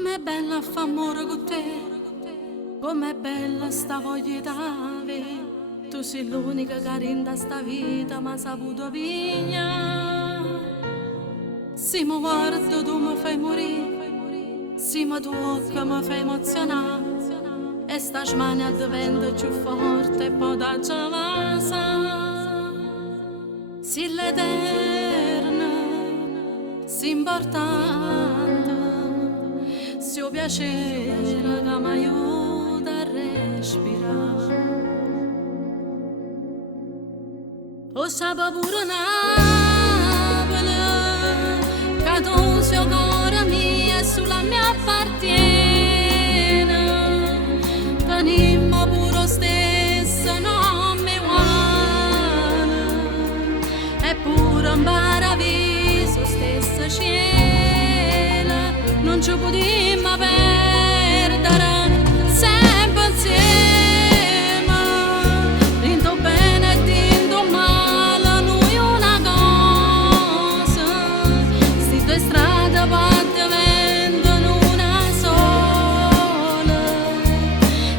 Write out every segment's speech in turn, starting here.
Com'è bella fa amore con te, com'è bella sta voglia d'ave. Tu sei l'unica che rinda sta vita, ma saputo vigna. Se mi guardo tu mi fai morire, se mi tocca mi fai emozionare. E sta smania diventa più forte e poi da giavasa. Si l'eterna, si importante, si o piacere che mi aiuta a respirare. O sape pure Napoli, che tu sei il cuore mio e sulla mia appartiene. Tenimmo pure stesso nome uguale, eppure in paradiso stesso cielo. Non ci potremmo perdere sempre insieme, dentro bene e dentro male, noi una cosa. Sti due strade poi diventano una sola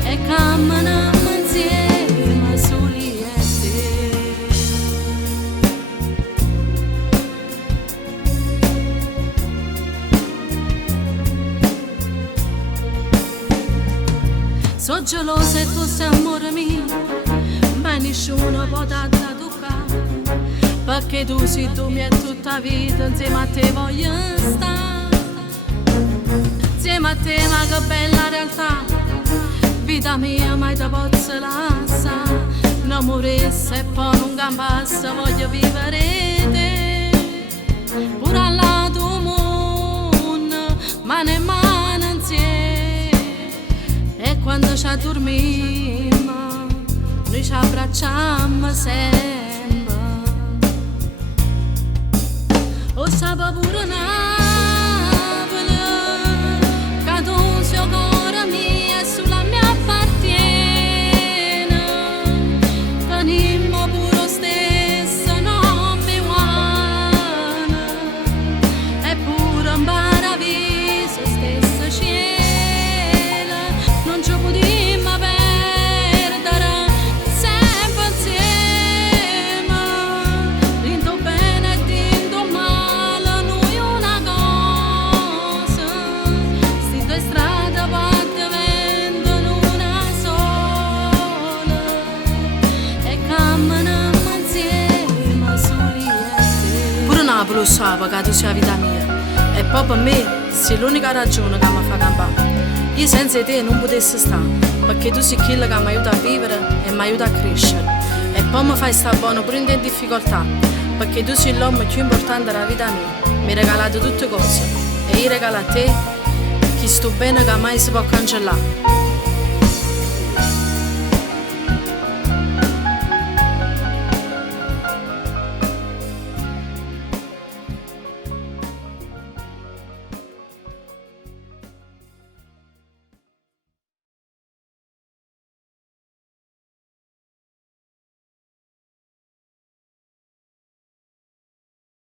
e camminiamo insieme soli e te. So gelosa e tu sei amore mio, ma nessuno può darti a toccare, perché tu sei tu mia tutta vita, insieme a te voglio stare. Insieme a te, ma che bella realtà, vita mia mai te posso lasciare. Non morisse e poi non campassa, voglio vivere te. Pure al lato mondo, mano in mano insieme. E quando ci addormiamo, noi ci abbracciamo sempre. O sape pure Napoli, che tu sei il cuore mio e sulla mia appartiene. Tenimmo pure lo stesso nome uguale, eppure in paradiso stesso cielo. Non ci potremmo perdere sempre insieme, dentro bene e dentro male, noi una cosa. Sti due strade poi diventano una sola e camminiamo insieme soli e te. Pure Napoli lo sa che tu sei la vita mia, e poi per me sei l'unica ragione che mi fa campare. Io senza te non potessi stare, perché tu sei quello che mi aiuta a vivere e mi aiuta a crescere. E poi mi fai stare buono pure in difficoltà, perché tu sei l'uomo più importante della vita mia. Mi hai regalato tutte cose e io regalo a te chi sto bene che mai si può cancellare.